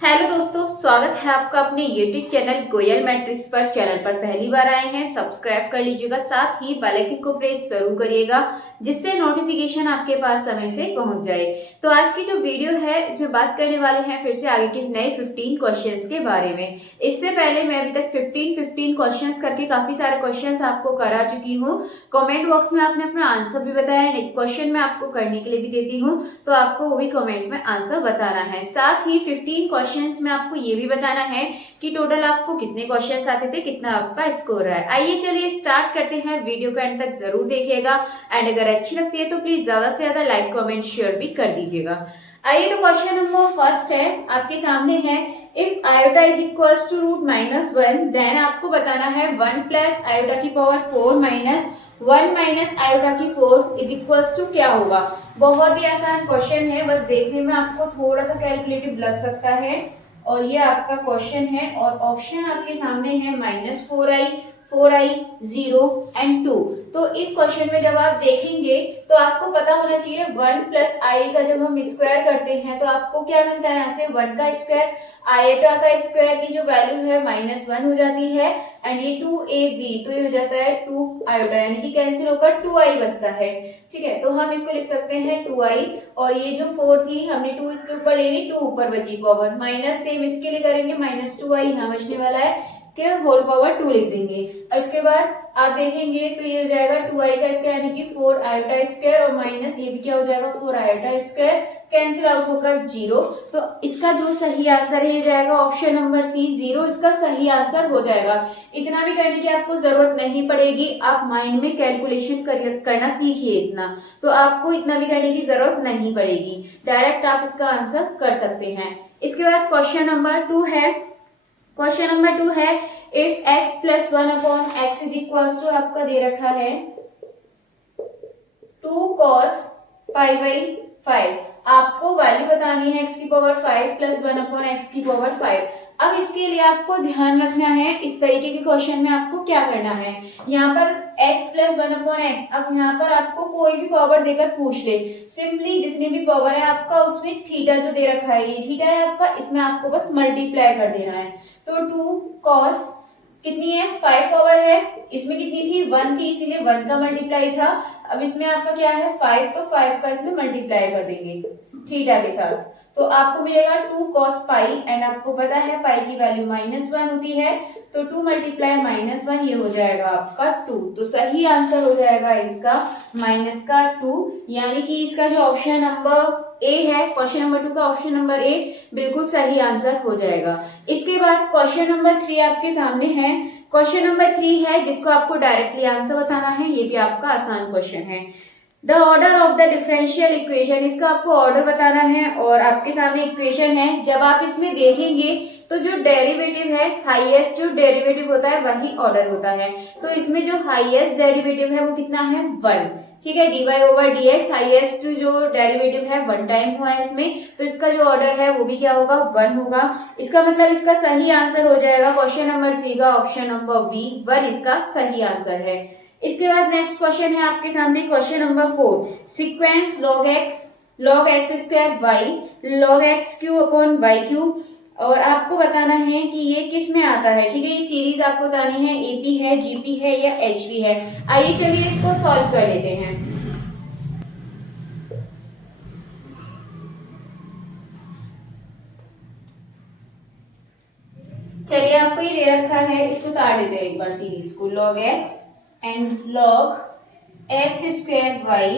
Hello दोस्तों, स्वागत है आपका अपने YouTube चैनल गोयल मैट्रिक्स पर। चैनल पर पहली बार आए हैं, सब्सक्राइब कर लीजिएगा, साथ ही बेल आइकन को प्रेस जरूर करिएगा जिससे नोटिफिकेशन आपके पास समय से पहुंच जाए। तो आज की जो वीडियो है इसमें बात करने वाले हैं फिर से आगे के नए 15 क्वेश्चंस के बारे में। इससे पहले मैं अभी तक 15 क्वेश्चंस करके काफी सारे क्वेश्चंस आपको करा चुकी हूँ। कमेंट बॉक्स में आपने अपना आंसर भी बताया, क्वेश्चन मैं आपको करने के लिए भी देती हूँ, तो आपको वो भी कमेंट में आंसर बताना है। साथ ही 15 क्वेश्चंस में आपको ये भी बताना है कि टोटल आपको कितने क्वेश्चंस आते थे, कितना आपका स्कोर रहा है। आइए चलिए स्टार्ट करते हैं, वीडियो को एंड तक जरूर देखिएगा एंड अगर अच्छी लगती है तो प्लीज ज्यादा से ज्यादा लाइक कमेंट शेयर भी कर दीजिएगा। आइए तो क्वेश्चन नंबर फर्स्ट है आपके सामने है, if iota is equals to root -1 then आपको बताना है 1 प्लस आयोटा की पावर 4 माइनस 1 माइनस आयोटा की 4 इज इक्वल्स टू क्या होगा। बहुत ही आसान क्वेश्चन है, बस देखने में आपको थोड़ा सा कैलकुलेटिव लग सकता है। और ये आपका क्वेश्चन है और ऑप्शन आपके सामने है -4i, 4i, 0 एंड 2। तो इस क्वेश्चन में जब आप देखेंगे तो आपको पता होना चाहिए 1 प्लस आई का जब हम स्क्वायर करते हैं तो आपको क्या मिलता है, यहाँ से 1 का स्क्वायर, आयोटा का स्क्वायर की जो वैल्यू है -1 हो जाती है एंड ये 2ab, तो ये हो जाता है 2 आयोटा, यानी कि कैंसिल होकर 2i बचता है। ठीक है, तो हम इसको लिख सकते हैं 2i और ये जो 4 थी हमने 2 इसके ऊपर ले ली, 2 ऊपर बची पावर, माइनस सेम इसके लिए करेंगे, -2i यहाँ बचने वाला है के होल पावर 2 लिख देंगे। और इसके बाद आप देखेंगे तो ये हो जाएगा 2i का स्क्वायर यानी कि 4 आयोटा स्क्वायर और माइनस ये भी क्या हो जाएगा 4 आयोटा स्क्वायर, कैंसिल आउट होकर 0। तो इसका जो सही आंसर है ये जाएगा ऑप्शन नंबर सी, 0 इसका सही आंसर हो जाएगा। इतना भी करने की आपको जरूरत नहीं पड़ेगी, आप माइंड में कैलकुलेशन करना सीखिए इतना, तो आपको इतना भी करने की जरूरत नहीं पड़ेगी, डायरेक्ट आप इसका आंसर कर सकते हैं। इसके बाद क्वेश्चन नंबर 2 है, क्वेश्चन नंबर 2 है, if x plus 1 upon x is equals to आपका दे रखा है 2 cos पाई बाई 5। आपको वैल्यू बतानी है x की पावर 5 प्लस 1 अपॉन एक्स की पावर 5। अब इसके लिए आपको ध्यान रखना है, इस तरीके के क्वेश्चन में आपको क्या करना है, यहाँ पर x प्लस 1 अपॉन एक्स, अब यहाँ पर आपको कोई भी पावर देकर पूछ ले, सिंपली जितनी भी पावर है आपका उसमें थीटा जो दे रखा है, ये थीटा है आपका, इसमें आपको बस मल्टीप्लाई कर देना है। तो 2 cos कितनी है 5 पावर है, इसमें कितनी थी 1 थी, इसीलिए 1 का मल्टीप्लाई था। अब इसमें आपका क्या है 5, तो 5 का इसमें मल्टीप्लाई कर देंगे थीटा के साथ, तो आपको मिलेगा 2 cos पाई एंड आपको पता है पाई की वैल्यू -1 होती है, तो 2 मल्टीप्लाई -1 ये हो जाएगा आपका 2। तो सही आंसर हो जाएगा इसका -2, यानी कि इसका जो ऑप्शन नंबर ए है, क्वेश्चन नंबर 2 का ऑप्शन नंबर ए बिल्कुल सही आंसर हो जाएगा। इसके बाद क्वेश्चन नंबर 3 आपके सामने है, क्वेश्चन नंबर 3 है जिसको आपको डायरेक्टली आंसर बताना है, ये भी आपका आसान क्वेश्चन है। The order of the differential equation, इसका आपको ऑर्डर बताना है और आपके सामने इक्वेशन है, जब आप इसमें देखेंगे तो जो डेरिवेटिव है, हाईएस्ट जो डेरिवेटिव होता है वही ऑर्डर होता है, तो इसमें जो हाईएस्ट डेरिवेटिव है वो कितना है 1। ठीक है, dy/dx हाईएस्ट जो डेरिवेटिव है 1 टाइम हुआ है इसमें, तो इसका जो ऑर्डर है वो भी क्या होगा 1 होगा। इसका मतलब इसका सही आंसर हो जाएगा क्वेश्चन नंबर 3 का ऑप्शन नंबर बी, 1 इसका सही आंसर है। इसके बाद नेक्स्ट क्वेश्चन है आपके सामने, question number 4, sequence log x square y log x Q upon y Q, और आपको बताना है कि ये किस में आता है। ठीक है, ये सीरीज आपको बतानी है, एपी है, जीपी है या एचपी है। आइए चलिए इसको सॉल्व कर लेते हैं। चलिए आपको ये दे रखा है, इसको काट लेते हैं एक बार सीरीज को, log x and log x square y,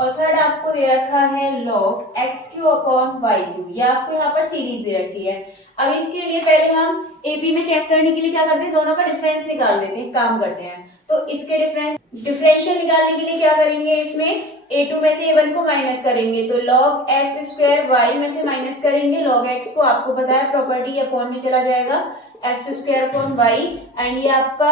और थर्ड आपको दे रखा है log x Q upon y Q, ये आपको यहाँ पर सीरीज दे रखी है। अब इसके लिए पहले हम एपी में चेक करने के लिए क्या करते हैं, दोनों का डिफरेंस निकाल देते हैं, काम करते हैं। तो इसके डिफरेंशियल निकालने के लिए क्या करेंगे, इसमें a2 में से a1 को माइनस करेंगे, तो log x स्क्वायर y में से माइनस करेंगे log x को, आपको पता है प्रॉपर्टी अपॉन में चला जाएगा x square upon y and ये आपका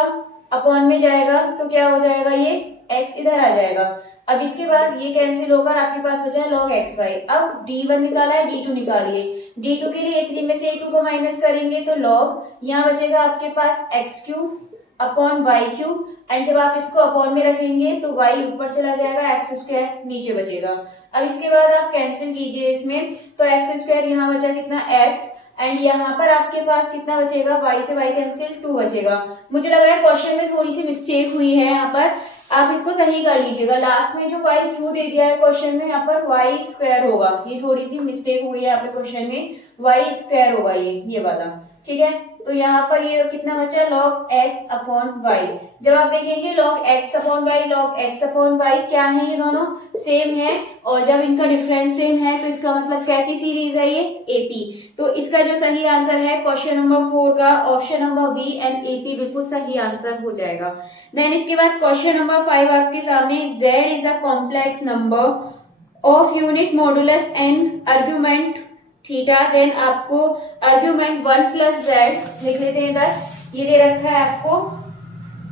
अपॉन में जाएगा, तो क्या हो जाएगा ये x इधर आ जाएगा। अब इसके बाद ये कैंसिल होकर आपके पास बचा है log xy। अब d1 निकाला है, d2 निकालिए, d2 के लिए a3 में से a2 को माइनस करेंगे तो log यहाँ बचेगा आपके पास x cube upon y cube, and जब आप इसको अपॉन में रखेंगे तो y ऊपर चला जाएगा, एक्स स्क्वायर नीचे बचेगा। अब इसके बाद आप कैंसिल कीजिए इसमें, तो एक्स स्क्वायर यहाँ बचा कितना x, एंड यहाँ पर आपके पास कितना बचेगा, y से y कैंसिल 2 बचेगा। मुझे लग रहा है क्वेश्चन में थोड़ी सी मिस्टेक हुई है, यहाँ पर आप इसको सही कर लीजिएगा। लास्ट में जो y क्यों दे दिया है क्वेश्चन में, यहाँ पर y स्क्वायर होगा, ये थोड़ी सी मिस्टेक हुई है यहाँ पे क्वेश्चन में, y स्क्वायर होगा ये वाला, ठीक है। तो यहाँ पर ये कितना बचा, log x अपॉन वाई। जब आप देखेंगे log x upon y, log x upon y क्या है, ये दोनों सेम है, और जब इनका डिफरेंस सेम है तो इसका मतलब कैसी सीरीज है, ये एपी। तो इसका जो सही आंसर है क्वेश्चन नंबर 4 का ऑप्शन नंबर बी एंड एपी बिल्कुल सही आंसर हो जाएगा। देन इसके बाद क्वेश्चन नंबर 5 आपके सामने, z is a complex number of unit modulus and argument theta, then आपको आर्ग्यूमेंट 1 प्लस जेड लिख लेते हैं इधर, ये दे रखा है आपको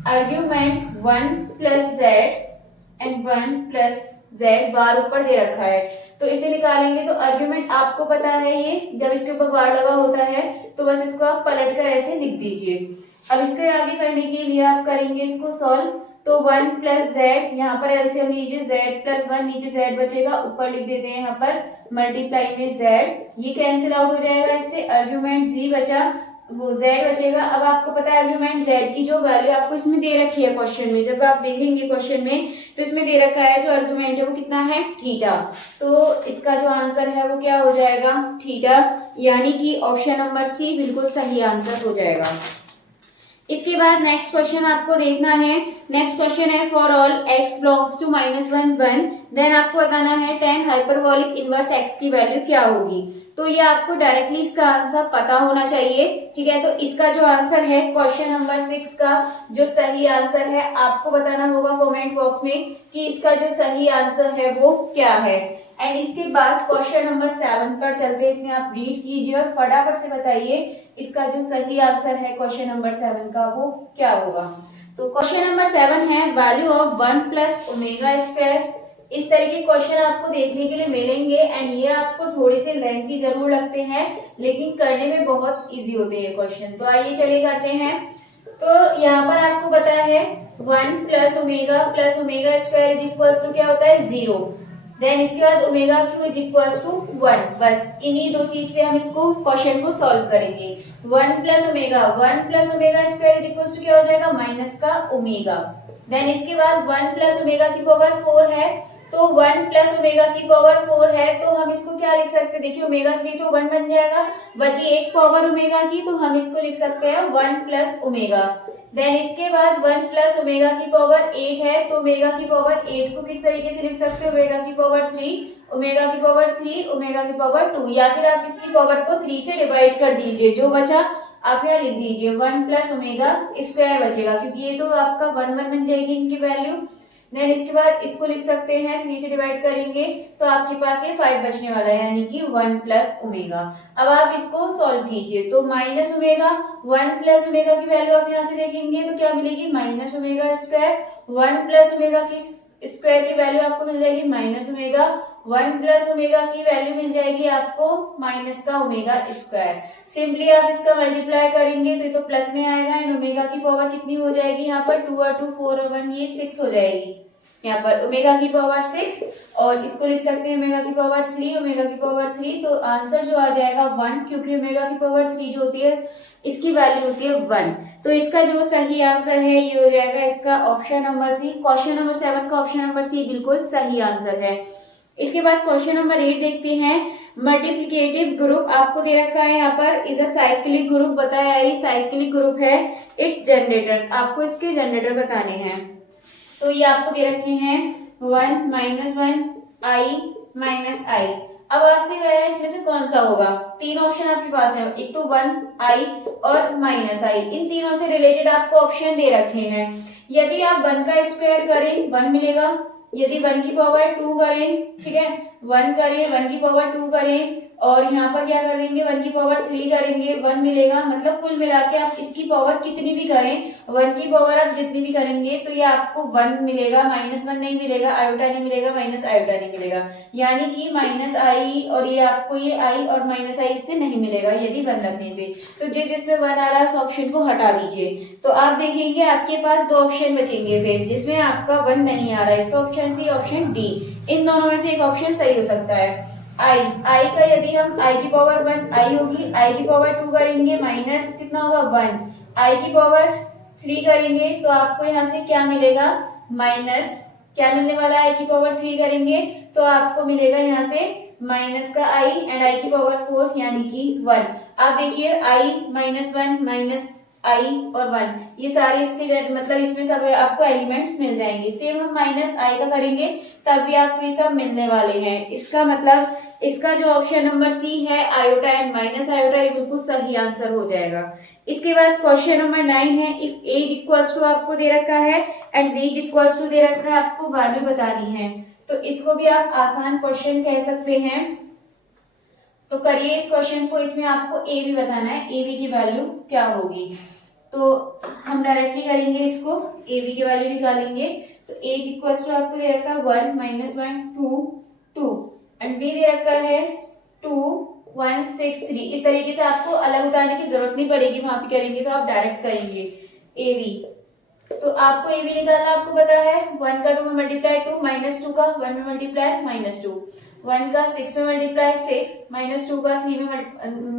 argument 1 plus z and 1 plus z bar ऊपर दे रखा है। तो इसे निकालेंगे तो आर्ग्यूमेंट आपको पता है, ये जब इसके ऊपर बार लगा होता है तो बस इसको आप पलट कर ऐसे लिख दीजिए। अब इसके आगे करने के लिए आप करेंगे इसको सॉल्व, तो 1 प्लस जेड, यहाँ पर एलसीएम लीजिए, जेड प्लस 1, नीचे जेड बचेगा, ऊपर लिख देते हैं यहाँ पर मल्टीप्लाई में जेड, ये कैंसिल आउट हो जाएगा, इससे आर्ग्यूमेंट जी बचा, वो जेड बचेगा। अब आपको पता है आर्ग्यूमेंट जेड की जो वैल्यू आपको इसमें दे रखी है क्वेश्चन में, जब आप देखेंगे क्वेश्चन में तो इसमें दे रखा है जो आर्ग्यूमेंट है वो कितना है, थीटा। तो इसका जो आंसर है वो क्या हो जाएगा, थीटा, यानी कि ऑप्शन नंबर सी बिल्कुल सही आंसर हो जाएगा। इसके बाद नेक्स्ट क्वेश्चन आपको देखना है, नेक्स्ट क्वेश्चन है for all x belongs to -1 1, then आपको बताना है tan हाइपरबोलिक इनवर्स x की वैल्यू क्या होगी। तो ये आपको डायरेक्टली इसका आंसर पता होना चाहिए, ठीक है। तो इसका जो आंसर है क्वेश्चन नंबर 6 का जो सही आंसर है, आपको बताना होगा कमेंट बॉक्स में कि इसका जो सही आंसर है वो क्या है। एंड इसके बाद क्वेश्चन नंबर 7 पर चलते हैं, आप रीड कीजिए और फटाफट से बताइए इसका जो सही आंसर है क्वेश्चन नंबर 7 का वो क्या होगा। तो क्वेश्चन नंबर 7 है value of 1 plus omega square. इस तरह के क्वेश्चन आपको देखने के लिए मिलेंगे एंड ये आपको थोड़े से लेंथी जरूर लगते हैं, लेकिन करने में बहुत इजी होते हैं क्वेश्चन। तो आइए चलिए करते हैं। तो यहाँ पर आपको पता है 1 plus omega square is equals to क्या होता है, 0। देन इसके बाद omega cube is equals to 1। बस इन्हीं दो चीज से हम इसको क्वेश्चन को सॉल्व करेंगे। 1 plus omega square is equals to क्या हो जाएगा, माइनस का ओमेगा। देन इसके बाद 1 प्लस ओमेगा की पावर 4 है, तो 1 प्लस ओमेगा की पावर 4 है, तो हम इसको क्या लिख सकते हैं, देखिए ओमेगा 3 तो 1 बन जाएगा, बची एक पावर ओमेगा की, तो हम इसको लिख सकते हैं 1 प्लस ओमेगा। देन इसके बाद 1 प्लस ओमेगा की पावर 8 है, तो ओमेगा की पावर 8 को किस तरीके से लिख सकते हैं, ओमेगा की पावर 3, ओमेगा की पावर 3, ओमेगा की पावर 2, या फिर आप इसकी पावर को 3 से डिवाइड कर दीजिए, जो बचा आप यहाँ लिख दीजिए 1 प्लस ओमेगा स्क्वायर बचेगा, क्योंकि ये तो आपका 1 1 बन जाएगी इनकी वैल्यू। देन इसके बाद इसको लिख सकते हैं 3 से डिवाइड करेंगे तो आपके पास ये 5 बचने वाला है, यानी कि 1 प्लस ओमेगा। अब आप इसको सॉल्व कीजिए, तो माइनस ओमेगा 1 प्लस ओमेगा की वैल्यू आप यहाँ से देखेंगे तो क्या मिलेगी, minus omega square. 1 plus omega की स्क्वायर की वैल्यू आपको मिल जाएगी माइनस ओमेगा, 1 प्लस ओमेगा की वैल्यू मिल जाएगी आपको माइनस का ओमेगा स्क्वायर। सिंपली आप इसका मल्टीप्लाई करेंगे तो ये तो प्लस में आएगा एंड ओमेगा की पावर कितनी हो जाएगी, यहाँ पर 2 और 2 4 और 1 ये 6 हो जाएगी, यहाँ पर ओमेगा की पावर 6, और इसको लिख सकते हैं ओमेगा की पावर 3, ओमेगा की पावर 3, तो आंसर जो आ जाएगा 1, क्योंकि ओमेगा की पावर 3 जो होती है इसकी वैल्यू होती है 1। तो इसका जो सही आंसर है ये हो जाएगा इसका option number C. Question number 7 का ऑप्शन नंबर सी बिल्कुल सही आंसर है। इसके बाद क्वेश्चन नंबर 8 देखते हैं। मल्टीप्लिकेटिव ग्रुप आपको दे रखा है, यहाँ पर इज अ साइक्लिक ग्रुप बताया, ये साइक्लिक ग्रुप है, इट्स जनरेटर्स, आपको इसके जनरेटर बताने हैं। तो ये आपको दे रखे हैं 1 -1 i माइनस आई। अब आपसे कह है इसमें से कौन सा होगा, 3 ऑप्शन आपके पास है, एक तो 1 i और माइनस आई, इन तीनों से रिलेटेड आपको ऑप्शन दे रखे हैं। यदि आप 1 का स्क्वायर करें 1 मिलेगा, यदि 1 की पावर 2 करें, ठीक है 1 करें, 1 की पावर 2 करें, और यहाँ पर क्या कर देंगे 1 की पावर 3 करेंगे 1 मिलेगा। मतलब कुल मिला के आप इसकी पावर कितनी भी करें, 1 की पावर आप जितनी भी करेंगे तो ये आपको 1 मिलेगा, -1 नहीं मिलेगा, आयोटा नहीं मिलेगा, माइनस आयोटा नहीं मिलेगा, यानी कि माइनस आई, और ये आपको ये आई और माइनस आई इससे नहीं मिलेगा यदि 1 रखने से। तो जिसमें 1 आ रहा है उस ऑप्शन को हटा दीजिए। तो आप देखेंगे आपके पास 2 ऑप्शन बचेंगे फिर जिसमें आपका 1 नहीं आ रहा है, तो ऑप्शन सी, ऑप्शन डी, इन दोनों में से एक ऑप्शन सही हो सकता है। आई का यदि हम आई की पावर 1 आई होगी, आई की पावर 2 करेंगे माइनस कितना होगा 1, आई की पावर 3 करेंगे तो आपको यहाँ से क्या मिलेगा माइनस, क्या मिलने वाला है, आई की पावर 3 करेंगे तो आपको मिलेगा यहाँ से माइनस का आई एंड आई की पावर 4 यानी कि 1। आप देखिए आई -1 माइनस आई और 1 ये सारे इसके मतलब इसमें सब आपको एलिमेंट्स मिल जाएंगे। सेम हम माइनस आई का करेंगे तब भी आपको ये सब मिलने वाले हैं। इसका मतलब इसका जो ऑप्शन नंबर सी है आयोटा एंड माइनस आयोटा ये बिल्कुल सही आंसर हो जाएगा। इसके बाद क्वेश्चन नंबर 9 है, इफ एज इक्वल्स टू आपको दे रखा है एंड वेज इक्वल्स टू दे रखा है, आपको वैल्यू बतानी है। तो इसको भी आप आसान क्वेश्चन कह सकते हैं। तो करिए इस क्वेश्चन को, इसमें आपको ए बी बताना है, ए बी की वैल्यू क्या होगी। तो हम डायरेक्टली करेंगे इसको, ए बी की वैल्यू निकालेंगे। तो एज इक्वल्स टू आपको दे रखा है 1 -1 2 2 एंड बी दे रखा है 2 1 6 3। इस तरीके से आपको अलग उतारने की जरूरत नहीं पड़ेगी, वहां पे करेंगे तो आप डायरेक्ट करेंगे ए बी। तो आपको ए बी निकालना आपको पता है, 1 का 2 में मल्टीप्लाई 2 -2 का 1 में मल्टीप्लाई -2, 1 का 6 में मल्टीप्लाई 6 -2 का 3 में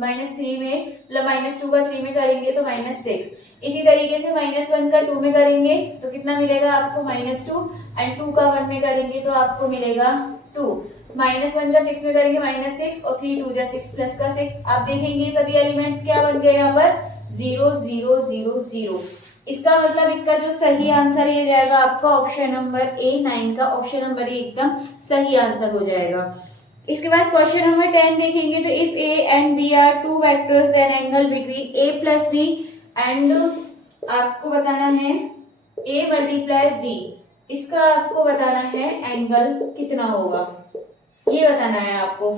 -3 में मतलब -2 का 3 में करेंगे तो -6। इसी तरीके से -1 का 2 में करेंगे तो कितना मिलेगा आपको -2 एंड 2 का 1 में करेंगे तो आपको मिलेगा 2। -1 का 6 में करेंगे -6 और 3 2 जा 6 प्लस का 6। आप देखेंगे सभी एलिमेंट्स क्या बन गए यहाँ पर 0 0 0 0। इसका मतलब इसका जो सही आंसर ये जाएगा आपका ऑप्शन नंबर ए 9 का ऑप्शन नंबर ए एकदम सही आंसर हो जाएगा। इसके बाद क्वेश्चन नंबर 10 देखेंगे तो if A and B are two vectors then angle between A plus B and आपको बताना है ए मल्टीप्लाई बी, इसका आपको बताना है एंगल कितना होगा ये बताना है आपको।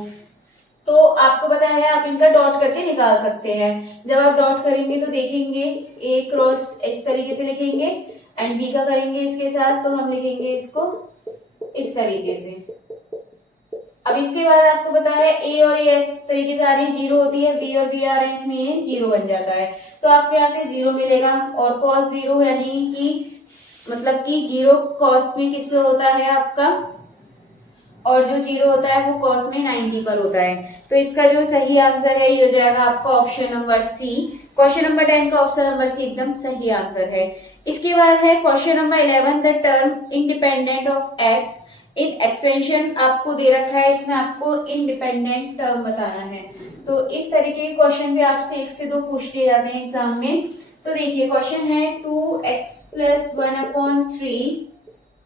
तो आपको पता है आप इनका डॉट करके निकाल सकते हैं। जब आप डॉट करेंगे तो देखेंगे ए क्रॉस इस तरीके से लिखेंगे एंड बी का करेंगे इसके साथ तो हम लिखेंगे इसको इस तरीके से। अब इसके बाद आपको पता है ए और ए इस तरीके से आ रही है, जीरो होती है, बी और बी आ रहे हैं इसमें ये जीरो बन जाता है तो आपको यहाँ से जीरो मिलेगा और कॉस जीरो यानी कि मतलब कि जीरो कॉस में किस पे होता है आपका और जो जीरो होता है वो कॉस में 90 पर होता है। तो इसका जो सही आंसर है ये हो जाएगा आपका option number C. Question number 10 का ऑप्शन नंबर सी एकदम सही आंसर है। इसके बाद है question number 11, the term independent of x in expansion आपको दे रखा है, इसमें आपको इंडिपेंडेंट टर्म बताना है। तो इस तरीके के क्वेश्चन भी आपसे 1 से 2 पूछ लिए जाते हैं एग्जाम में। तो देखिए क्वेश्चन है 2x + 1/3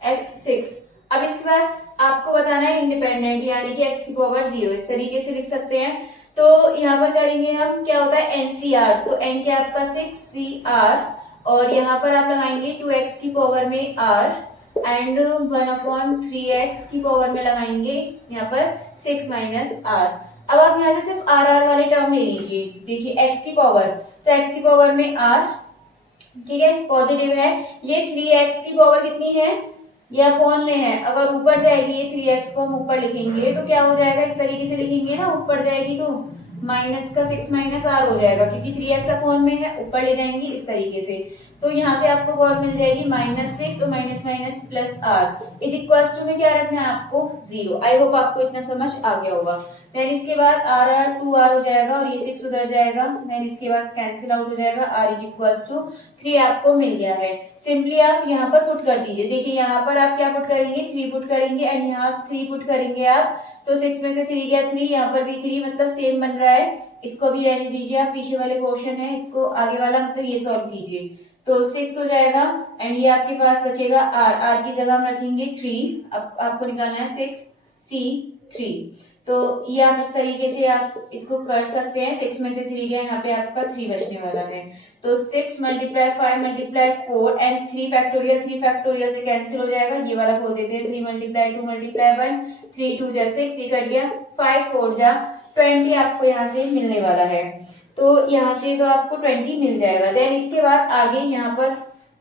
x 6। अब इसके बाद आपको बताना है इंडिपेंडेंट यानी कि x की पावर 0, इस तरीके से लिख सकते हैं। तो यहाँ पर करेंगे हम क्या होता है NCR, तो n क्या आपका 6CR और यहाँ पर आप लगाएंगे 2x की पावर में r एंड 1/3x की पावर में लगाएंगे यहाँ पर 6 - r। अब आप यहाँ से सिर्फ r वाले टर्म ले लीजिए। देखिए x की पावर, तो x की पावर में r, ठीक है, पॉजिटिव है। ये 3x की पावर कितनी है, ये अपॉन में है, अगर ऊपर जाएगी ये 3x को हम ऊपर लिखेंगे तो क्या हो जाएगा, इस तरीके से लिखेंगे ना, ऊपर जाएगी तो माइनस का 6 - r हो जाएगा क्योंकि 3x अपॉन में है, ऊपर ले जाएंगे इस तरीके से। तो यहाँ से आपको पावर मिल जाएगी -6 और minus minus plus r is equals to में क्या रखना है आपको 0। आई होप आपको इतना समझ आ गया होगा। देन इसके बाद r 2r हो जाएगा और ये 6 उधर जाएगा। देन इसके बाद कैंसिल आउट हो जाएगा, r इज इक्वल्स टू 3 आपको मिल गया है। सिंपली आप यहाँ पर पुट कर दीजिए। देखिए यहाँ पर आप क्या पुट करेंगे 3 पुट करेंगे एंड यहाँ 3 पुट करेंगे आप, तो 6 में से 3 गया 3, यहाँ पर भी 3 मतलब सेम बन रहा है। इसको भी रहने दीजिए आप, पीछे वाले पोर्शन है इसको आगे वाला मतलब ये सॉल्व कीजिए तो 6 हो जाएगा एंड ये आपके पास बचेगा r की जगह हम रखेंगे 3। अब आपको निकालना है 6c3। तो ये आप इस तरीके से आप इसको कर सकते हैं। 6 में से 3 गया, यहाँ पे आपका 3 बचने वाला है। तो 6 × 5 × 4 एंड 3 फैक्टोरियल से कैंसिल हो जाएगा। ये वाला खोल देते हैं 3 × 2 × 1 3 2 जा 6, ये कट गया 5 4 जा 20 आपको यहाँ से मिलने वाला है। तो यहाँ से तो आपको 20 मिल जाएगा। देन इसके बाद आगे यहाँ पर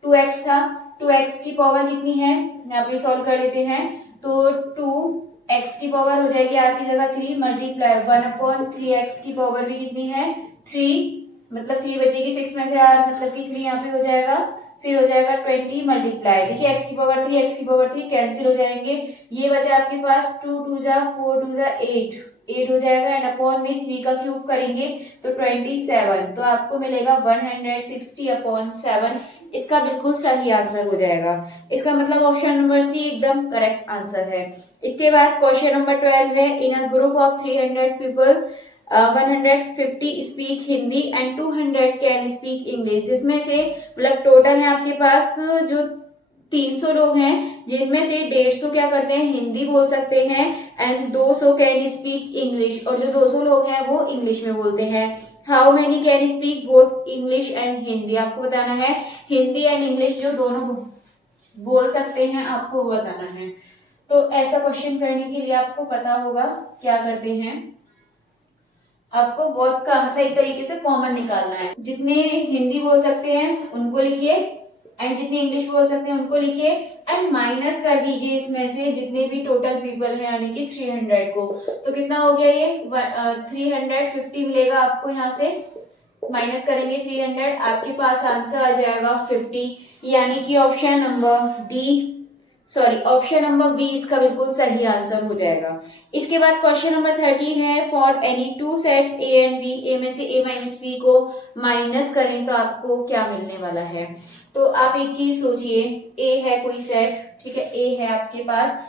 2x था, 2x की पावर कितनी है यहाँ पे सॉल्व कर लेते हैं। तो 2x की पावर हो जाएगी r की जगह 3 मल्टीप्लाई 1/3x की पावर भी कितनी है 3, मतलब 3 बचेगी 6 में से r मतलब कि 3 यहाँ पे हो जाएगा। फिर हो जाएगा 20 मल्टीप्लाई, देखिए x की पावर 3 x की पावर 3 कैंसिल हो जाएंगे। ये बचा आपके पास 2 2 जा 4 2 जा 8, 8 हो जाएगा एंड अपॉन में 3 का क्यूब करेंगे तो 27, तो आपको मिलेगा 160/7। इसका बिल्कुल सही आंसर हो जाएगा। इसका मतलब ऑप्शन नंबर सी एकदम करेक्ट आंसर है। इसके बाद क्वेश्चन नंबर 12 है, in a group of 300 people 150 speak Hindi and 200 can speak English. जिसमें से मतलब टोटल है आपके पास जो 300 लोग हैं, जिनमें से 150 क्या करते हैं, हिंदी बोल सकते हैं एंड 200 कैन स्पीक इंग्लिश, और जो 200 लोग हैं वो इंग्लिश में बोलते हैं। How many can speak both English and Hindi, आपको बताना है हिंदी एंड इंग्लिश जो दोनों बोल सकते हैं आपको वो बताना है। तो ऐसा क्वेश्चन करने के लिए आपको पता होगा क्या करते हैं, आपको बोथ का मतलब एक तरीके से कॉमन निकालना है। जितने हिंदी बोल सकते हैं उनको लिखिए एंड जितने इंग्लिश बोल सकते हैं उनको लिखिए एंड माइनस कर दीजिए इसमें से जितने भी टोटल पीपल है यानी कि 300 को। तो कितना हो गया ये 350 मिलेगा आपको, यहाँ से माइनस करेंगे 300, आपके पास आंसर आ जाएगा 50, यानी कि ऑप्शन नंबर बी इसका बिल्कुल सही आंसर हो जाएगा। इसके बाद क्वेश्चन नंबर 13 है, for any two sets A and B, A में से ए माइनस बी को माइनस करें तो आपको क्या मिलने वाला है। तो आप एक चीज सोचिए, ए है कोई सेट, ठीक है, ए है आपके पास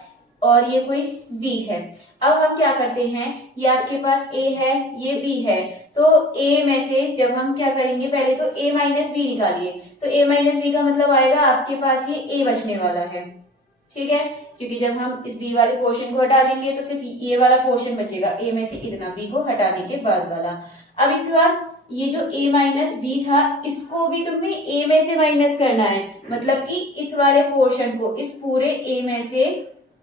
और ये कोई बी है। अब हम क्या करते हैं, ये आपके पास ए है ये बी है, तो ए में से जब हम क्या करेंगे, पहले तो ए माइनस बी निकालिए, तो ए माइनस बी का मतलब आएगा आपके पास ये ए बचने वाला है, ठीक है, क्योंकि जब हम इस बी वाले पोर्शन को हटा देंगे तो सिर्फ ये वाला पोर्शन बचेगा, ए में से इतना बी को हटाने के बाद वाला। अब इसके बाद ये जो a माइनस बी था इसको भी तुम्हें a में से माइनस करना है, मतलब कि इस वाले पोर्शन को, इस पूरे a में से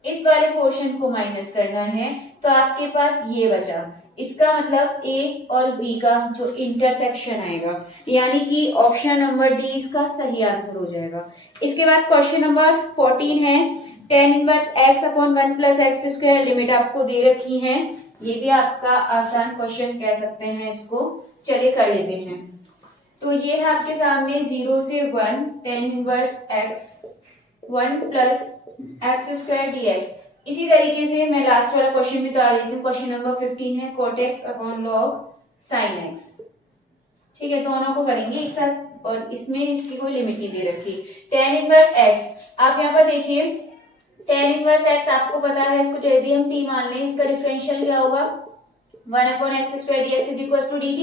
इस वाले पोर्शन को माइनस करना है, तो आपके पास ये बचा। इसका मतलब a और b का जो इंटरसेक्शन आएगा, यानी कि ऑप्शन नंबर डी इसका सही आंसर हो जाएगा। इसके बाद क्वेश्चन नंबर 14 है, tan inverse x upon 1 plus x square, limit आपको दे रखी है। ये भी आपका आसान क्वेश्चन कह सकते हैं इसको, चलिए कर लेते हैं। तो ये है आपके सामने 0 से 1 tan inverse x 1 plus x square dx। इसी तरीके से मैं लास्ट वाला क्वेश्चन भी उतार देती हूँ। क्वेश्चन नंबर 15 है, cot x upon log sin x, ठीक है, दोनों को करेंगे एक साथ और इसमें इसकी कोई लिमिट नहीं दे रखी। tan इनवर्स x, आप यहाँ पर देखिए tan इनवर्स x आपको पता है, इसको जो यदि हम t मान लें इसका डिफरेंशियल क्या होगा, 1 upon x square dx is equal to dt।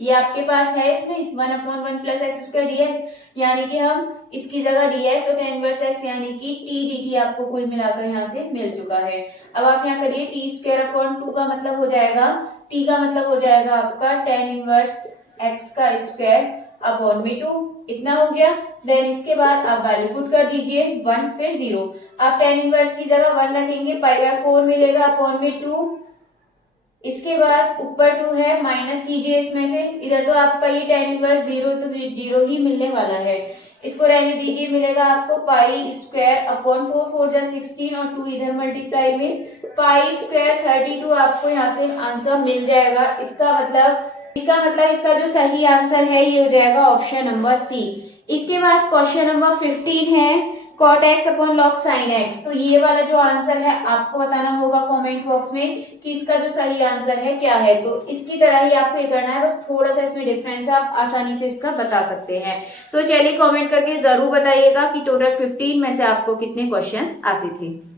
ये आपके पास है इसमें 1 upon 1 plus x square dx, यानी कि हम इसकी जगह dx और tan इनवर्स x यानी कि t dt आपको कुल मिलाकर यहाँ से मिल चुका है। अब आप यहाँ करिए t स्क्वायर अपॉन 2 का मतलब हो जाएगा, t का मतलब हो जाएगा आपका tan इनवर्स x का स्क्वायर अपॉन में 2, इतना हो गया। देन इसके बाद आप वैल्यू पुट कर दीजिए 1 फिर 0, आप tan इनवर्स की जगह 1 रखेंगे, पाई/4 मिलेगा अपॉन में 2। इसके बाद ऊपर 2 है, माइनस कीजिए इसमें से, इधर तो आपका ये tan इनवर्स 0 तो 0 ही मिलने वाला है, इसको रहने दीजिए, मिलेगा आपको पाई स्क्वायर अपॉन 4, 4 जा 16 और 2 इधर मल्टीप्लाई में पाई स्क्वायर 32 आपको यहाँ से आंसर मिल जाएगा। इसका मतलब इसका जो सही आंसर है ये हो जाएगा ऑप्शन नंबर सी। इसके बाद क्वेश्चन नंबर 15 है, cot x upon log sin x। तो ये वाला जो आंसर है आपको बताना होगा कमेंट बॉक्स में कि इसका जो सही आंसर है क्या है। तो इसकी तरह ही आपको ये करना है, बस थोड़ा सा इसमें डिफरेंस है, आप आसानी से इसका बता सकते हैं। तो चलिए कमेंट करके जरूर बताइएगा कि टोटल 15 में से आपको कितने क्वेश्चंस आते थे।